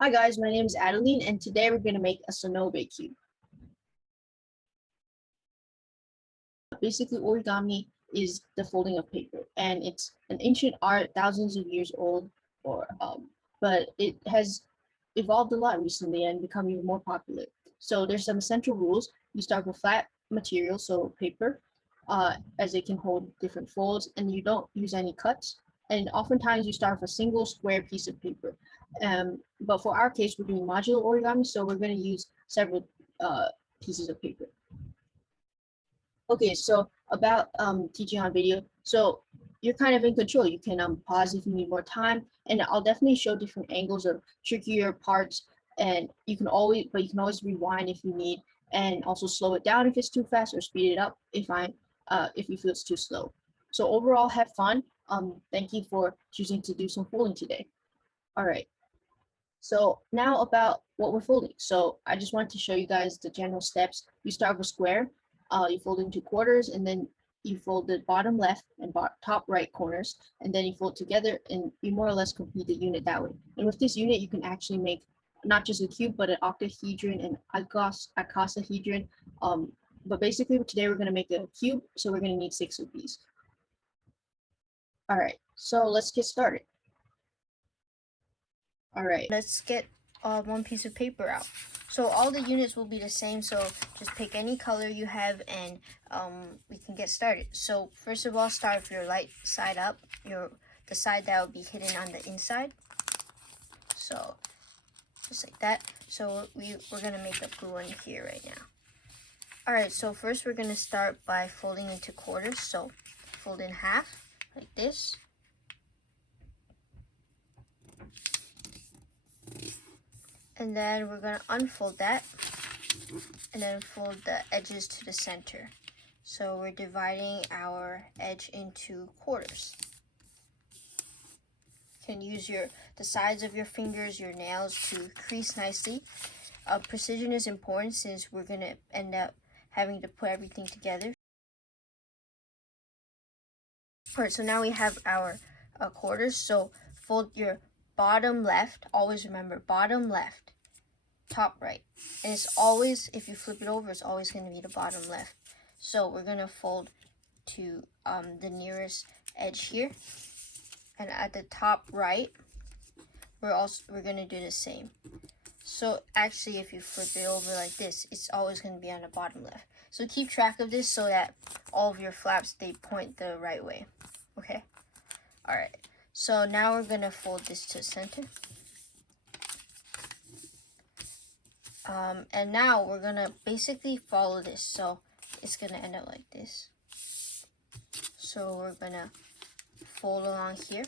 Hi guys, my name is Adeline and today we're going to make a Sonobe Cube. Basically, origami is the folding of paper and it's an ancient art, thousands of years old, but it has evolved a lot recently and become even more popular. So there's some essential rules. You start with flat material, so paper, as it can hold different folds, and you don't use any cuts. And oftentimes you start with a single square piece of paper. But for our case, we're doing modular origami, so we're going to use several pieces of paper. Okay, so about teaching on video. So you're kind of in control. You can pause if you need more time, and I'll definitely show different angles of trickier parts. And you can always rewind if you need, and also slow it down if it's too fast, or speed it up if you feel it's too slow. So overall, have fun. Thank you for choosing to do some folding today. All right. So now about what we're folding. So I just wanted to show you guys the general steps. You start with square, you fold into quarters, and then you fold the bottom left and top right corners, and then you fold together, and you more or less complete the unit that way. And with this unit, you can actually make not just a cube, but an octahedron and icosahedron. But basically today we're going to make a cube, so we're going to need 6 of these. All right, so let's get started. All right, let's get one piece of paper out. So all the units will be the same, so just pick any color you have and we can get started. So first of all, start with your light side up, the side that will be hidden on the inside. So just like that. So we're gonna make a blue one here right now. All right, so first we're gonna start by folding into quarters. So fold in half like this. And then we're going to unfold that and then fold the edges to the center. So we're dividing our edge into quarters. You can use the sides of your fingers, your nails to crease nicely. Precision is important since we're going to end up having to put everything together. All right, so now we have our quarters. So fold your bottom left, always remember bottom left, top right, and it's always, if you flip it over, it's always going to be the bottom left. So we're going to fold to the nearest edge here, and at the top right we're going to do the same. So actually, if you flip it over like this, it's always going to be on the bottom left. So keep track of this so that all of your flaps, they point the right way. Okay, all right, so now we're going to fold this to the center. And now we're going to basically follow this. So it's going to end up like this. So we're going to fold along here.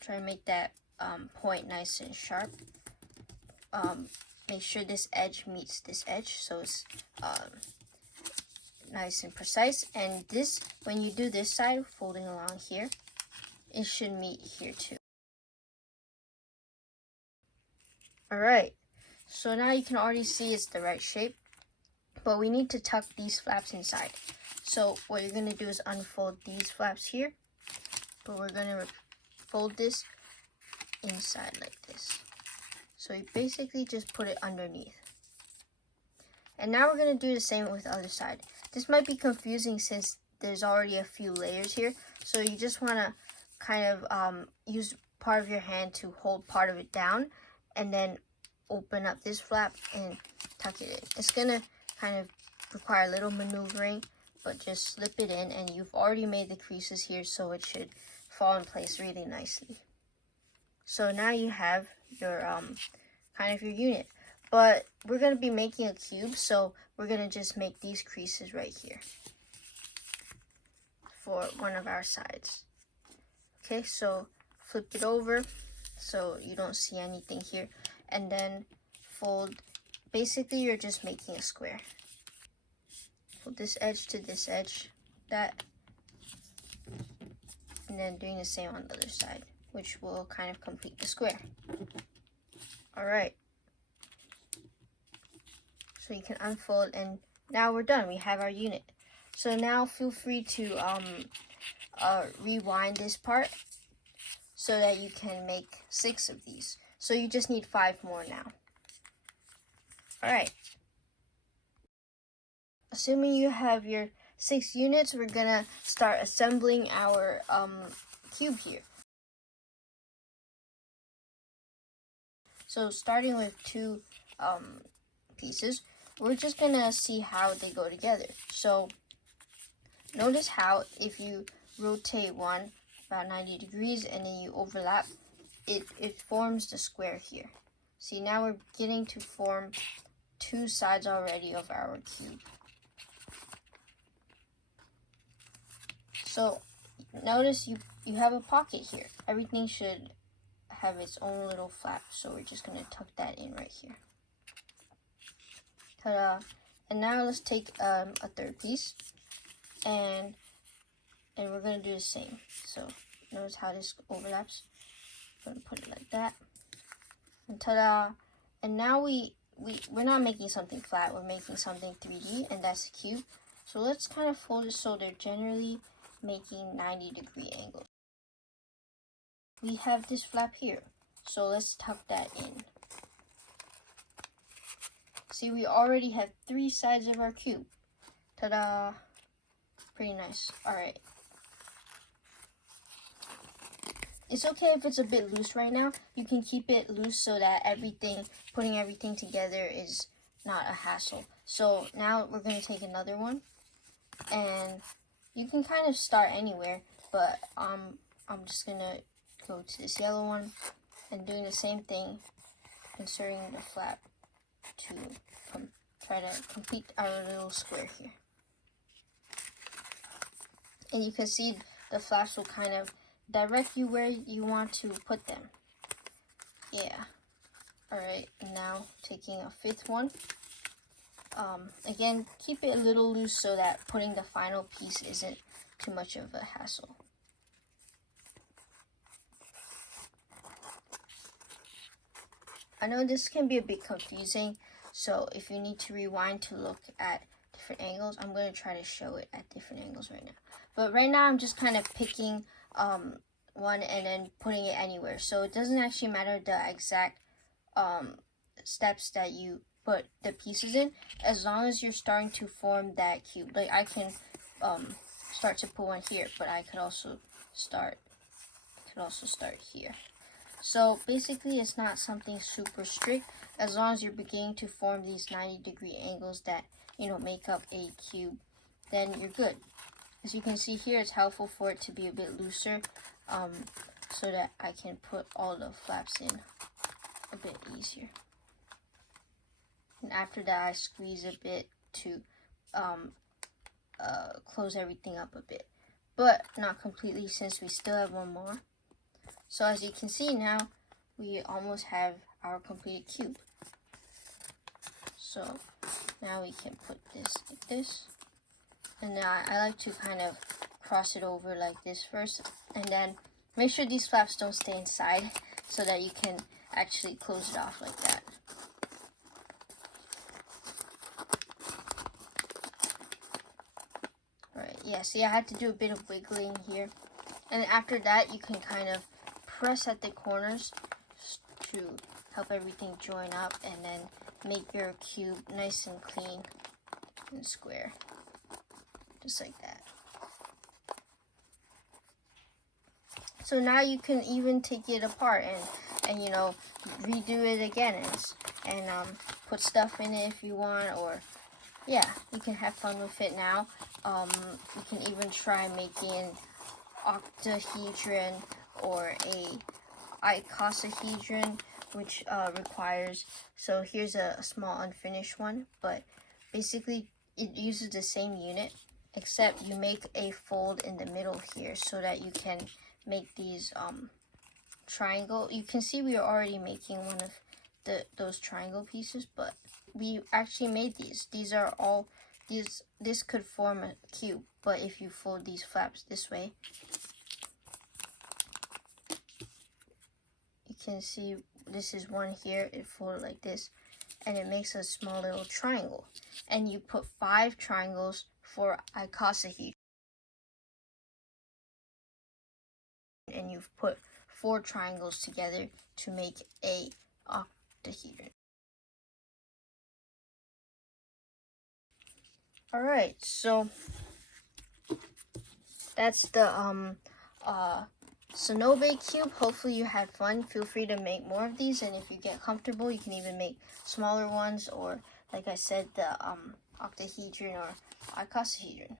Try to make that point nice and sharp. Make sure this edge meets this edge, so it's nice and precise. And this, when you do this side, folding along here, it should meet here too. All right, so now you can already see it's the right shape, but we need to tuck these flaps inside. So what you're going to do is unfold these flaps here, but we're going to fold this inside like this. So you basically just put it underneath. And now we're going to do the same with the other side. This might be confusing since there's already a few layers here, so you just want to kind of use part of your hand to hold part of it down, and then open up this flap and tuck it in. It's gonna kind of require a little maneuvering, but just slip it in, and you've already made the creases here, so it should fall in place really nicely. So now you have your kind of your unit, but we're gonna be making a cube, so we're gonna just make these creases right here for one of our sides. Okay, so flip it over so you don't see anything here, and then fold. Basically, you're just making a square. Fold this edge to this edge, that, and then doing the same on the other side, which will kind of complete the square. All right, so you can unfold, and now we're done. We have our unit. So now feel free to rewind this part so that you can make 6 of these. So you just need 5 more now. Alright. Assuming you have your 6 units, we're gonna start assembling our cube here. So starting with 2 pieces, we're just gonna see how they go together. So notice how if you rotate one about 90 degrees and then you overlap, it forms the square here. See, now we're beginning to form 2 sides already of our cube. So notice you have a pocket here. Everything should have its own little flap, so we're just going to tuck that in right here. Ta-da! And now let's take a 3rd piece, and we're going to do the same. So notice how this overlaps. I'm going to put it like that, and ta-da! And now we're not making something flat, we're making something 3D, and that's a cube. So let's kind of fold it so they're generally making 90-degree angles. We have this flap here, so let's tuck that in. See, we already have 3 sides of our cube. Ta-da! Pretty nice. Alright. It's okay if it's a bit loose right now. You can keep it loose so that putting everything together is not a hassle. So now we're going to take another one, and you can kind of start anywhere, but I'm just going to go to this yellow one and doing the same thing, inserting the flap to try to complete our little square here. And you can see the flaps will kind of direct you where you want to put them. Yeah. Alright, now taking a 5th one. Again, keep it a little loose so that putting the final piece isn't too much of a hassle. I know this can be a bit confusing, so if you need to rewind to look at different angles, I'm going to try to show it at different angles right now. But right now I'm just kind of picking one and then putting it anywhere. So it doesn't actually matter the exact steps that you put the pieces in, as long as you're starting to form that cube. Like I can start to put one here, but I could also start here. So basically it's not something super strict. As long as you're beginning to form these 90-degree angles that, you know, make up a cube, then you're good. As you can see here, it's helpful for it to be a bit looser, so that I can put all the flaps in a bit easier. And after that, I squeeze a bit to close everything up a bit, but not completely, since we still have one more. So as you can see now, we almost have our complete cube. So now we can put this like this. And now I like to kind of cross it over like this first, and then make sure these flaps don't stay inside so that you can actually close it off like that. Alright, yeah, see, I had to do a bit of wiggling here. And after that, you can kind of press at the corners to help everything join up, and then make your cube nice and clean and square. Just like that. So now you can even take it apart and you know, redo it again and put stuff in it if you want, or yeah, you can have fun with it now. You can even try making octahedron or a icosahedron, which requires, so here's a small unfinished one, but basically it uses the same unit, except you make a fold in the middle here so that you can make these triangle. You can see we are already making one of those triangle pieces, but we actually made these. These are all this could form a cube, but if you fold these flaps this way, you can see this is one here, it folded like this, and it makes a small little triangle. And you put 5 triangles for icosahedron, and you've put 4 triangles together to make a octahedron. Alright, so that's the Sonobe Cube. Hopefully you had fun. Feel free to make more of these, and if you get comfortable, you can even make smaller ones, or like I said, the octahedron or icosahedron.